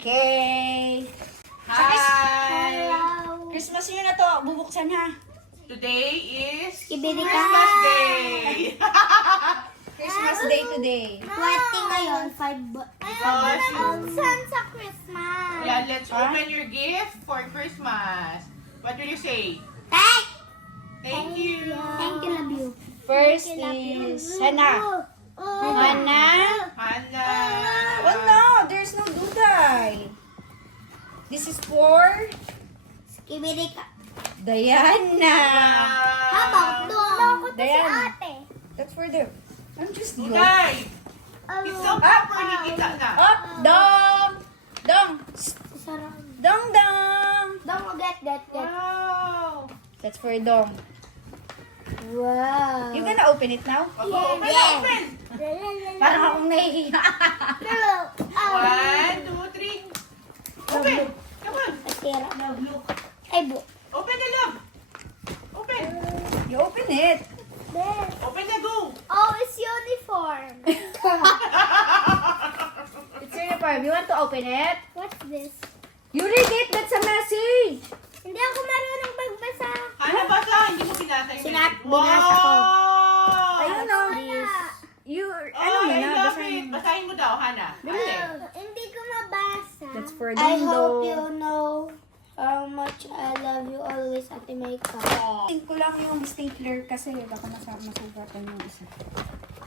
Okay. Hi! Christmas yun na to. Bubuksan ha. Today is Ibili ka. Christmas Day. Christmas day today. 20 ngayon, 5 Because Saan sa Christmas? yeah, let's open your gift for Christmas. What will you say? Thank you. Thank you, love you. First is Hana. Hana. Hannah. Oh no, there's no duday. This is for Ibili ka. Diana. How about doon? Diana. ate. That's for the... I'm just young. Today. It's so properly kita na. Up, dong. Dong. Sarap. Dong, dong. Don't get. Wow. That's for dong. Wow. You gonna open it now? Open, Yes. open. Parang akong nahihiya. 1, 2, 3. Open. Come on. Tira. Ay, bu. Open the love. Open. You open it. Open the go. Oh, it's uniform. It's uniform. You want to open it? What's this? You read it. That's a message. Hindi ako marunong magbasa. Hannah, basa. Hindi mo binasa yung Binasa ko. Wow. Ayun o. You, ano Oh, yun I na? love Basahin it. mo. Basahin mo daw, Hannah. Ate. Hindi ko mabasa. That's for I Dindo. hope you know how much I love you always, Ate Maika. Tingin ko lang yung stapler kasi baka masugatan yung isa.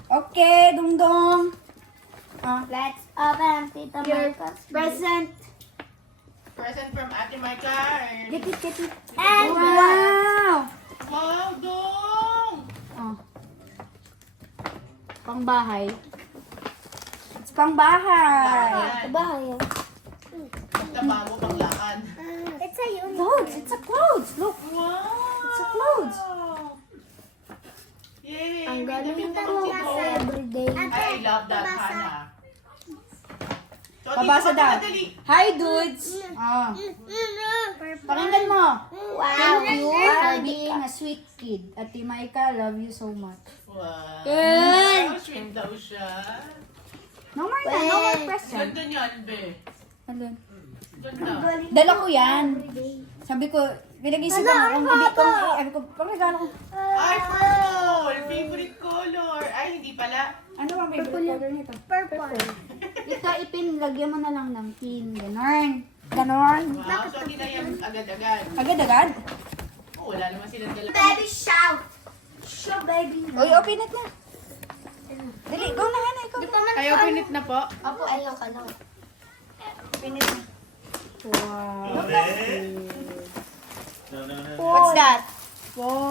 Okay, dungdong. Let's open Tita Maika's present. Present from Ate Micah. And Wow! Wow, dong. Oh. Pangbahay. It's pangbahay. bahay. Taba mo pang lakad. It's a uniform. Clothes. It's a clothes. Look. Wow. It's a clothes. Yay. Ang May galing damit na ko si nasa Dong. everyday. I love that, Hannah. So, Babasa dito, daw. dali. Hi, dudes. Pakinggan mo. Wow, You you are being a sweet kid. Ate Maika, love you so much. Wow. Good. Swim daw siya. No more na. No more present. Ganda niyan, be. Ano? Ganda. Dala ko yan. Sabi ko, pinag-isipan ko kung hindi ko, sabi ko, pangregalo ko. Ay, purple! Favorite color. Ay, hindi pala. Ano bang favorite color nito? Purple. Ito, ipin, lagyan mo na lang ng pin. Ganon. Ganon. Wow, so kinayang agad-agad. Agad-agad. Oh, wala naman silang dala. Baby shout. Shout, baby. Uy, open it na. Dali, go na, Hana. Ikaw na. Ayaw pinit na po. Apo, ayaw ka lang. Open it na. Wow. No. What's that?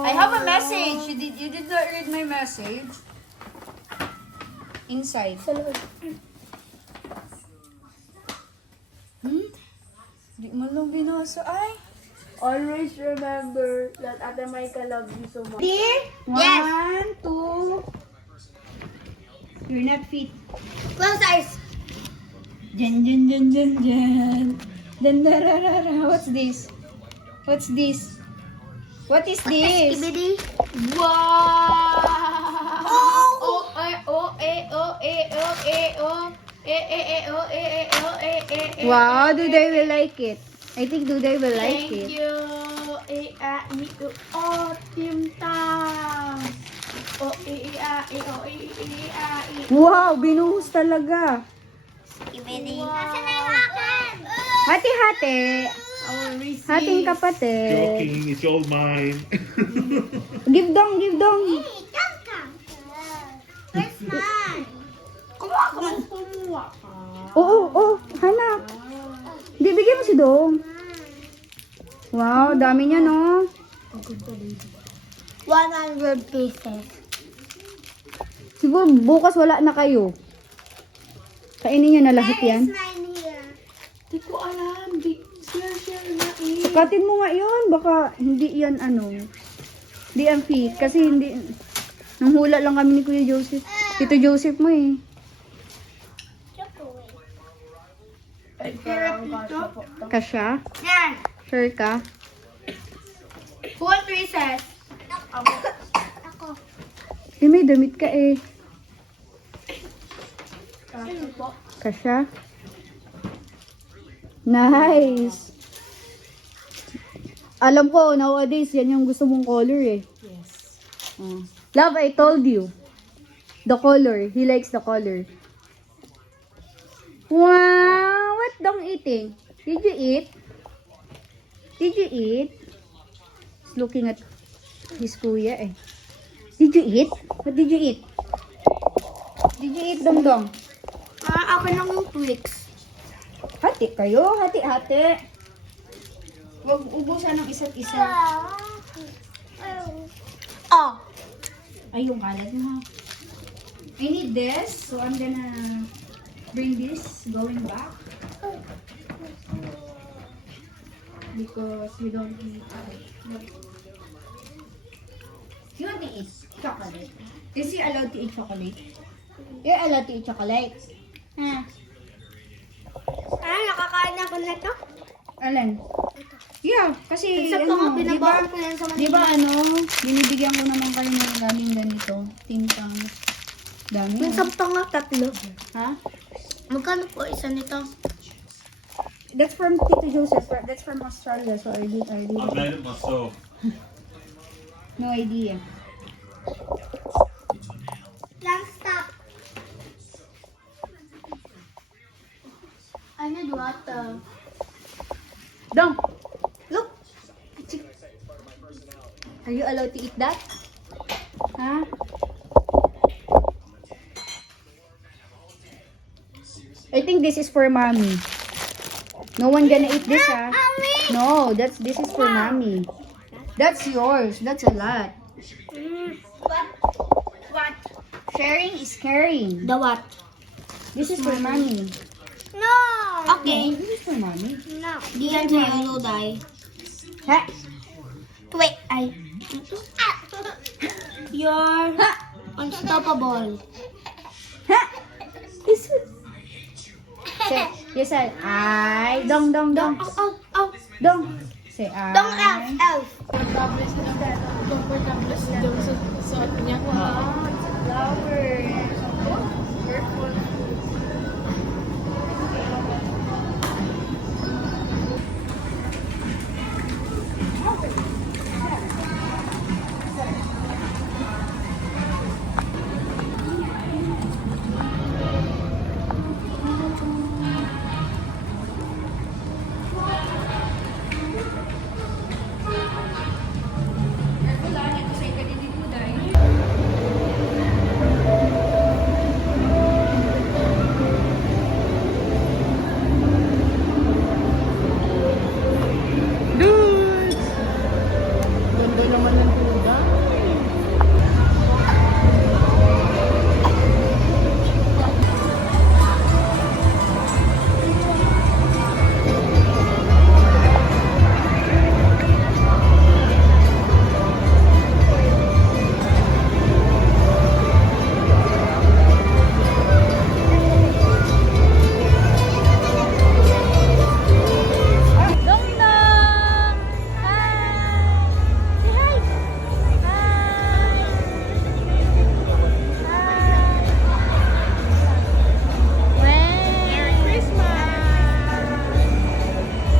I have a message. You did not read my message. Inside. Sa loob. Di mo lang binasa. Ay. Always remember that Ate Maika loves you so much. Dear? One, two. You're not fit. Close eyes. Jan, jan, jan, jan, jan. Dandararara. What's this? What's this? What is this? Skibidi. Wow! Oh! Wow, Duday will like it. I think Duday will like Thank it. you. Oh, Tim Tam. Oh, Wow, binuhos talaga. Skibidi. Nasaan na yung akin? Hati-hati. Our receipt. Hating kapatid. Joking, it's all mine. Give dong, give dong. Hey, come. Where's mine? Kumuha ka man. Kumuha ka. Oo, hanap. Hindi, bigyan mo si Dong. Wow, dami niya, no? 100 pieces. Siguro bukas wala na kayo. Kainin niyo na lahat yan. Where's mine here? Di ko alam. Share na eh. Sukatin mo nga yun. Baka hindi yan ano. Hindi ang fit. Kasi hindi. Nang hula lang kami ni Kuya Joseph. Tito Joseph mo eh. Ay, parang kasha po. Kasya? Yan. Sure ka? Full pieces. Ako. Eh, may damit ka eh. Kasha po. Kasya? Nice. Alam ko, nowadays, yan yung gusto mong color eh. Yes. Oh. Love, I told you. The color. He likes the color. Wow! What Dong eating? Did you eat? Did you eat? He's looking at his kuya eh. Did you eat? What did you eat? Did you eat, Dong Dong? Ako lang yung Twix. Hati kayo. Hati-hati. Huwag ubusan ng isa't isa. Oh. Ay, yung kalat mo. I need this. So, I'm gonna bring this going back. Because we don't eat. You want to eat chocolate? Is he allowed to eat chocolate? You're allowed to eat chocolate. Ha? Nakakain ako na to. Alan? Yeah, kasi Except ko nga, binabaon ko yan sa di ba binibigyan ko naman kayo ng daming ganito. Tintang. Dami. Minsan pa nga 3. Ha? Magkano po isa nito? That's from Tito Joseph. That's from Australia. So I I made it myself. no idea. Lang stop. I need water. Dong! Look! Are you allowed to eat that? Ha? I think this is for mommy. No one gonna eat this, ha? No, this is for mommy. That's yours. That's a lot. What? Sharing is caring. The what? This is for mommy. No. Okay. No, this is for mommy. No. Di yan sa yellow dye. Ha? Wait, You're Ha? unstoppable. Ha? This is... Say, you said, I. Dong, dong, dong. Oh. Dong. Say, I. Dong elf. Comfortable daw sa suot niya. Oh, it's a flower. Purple.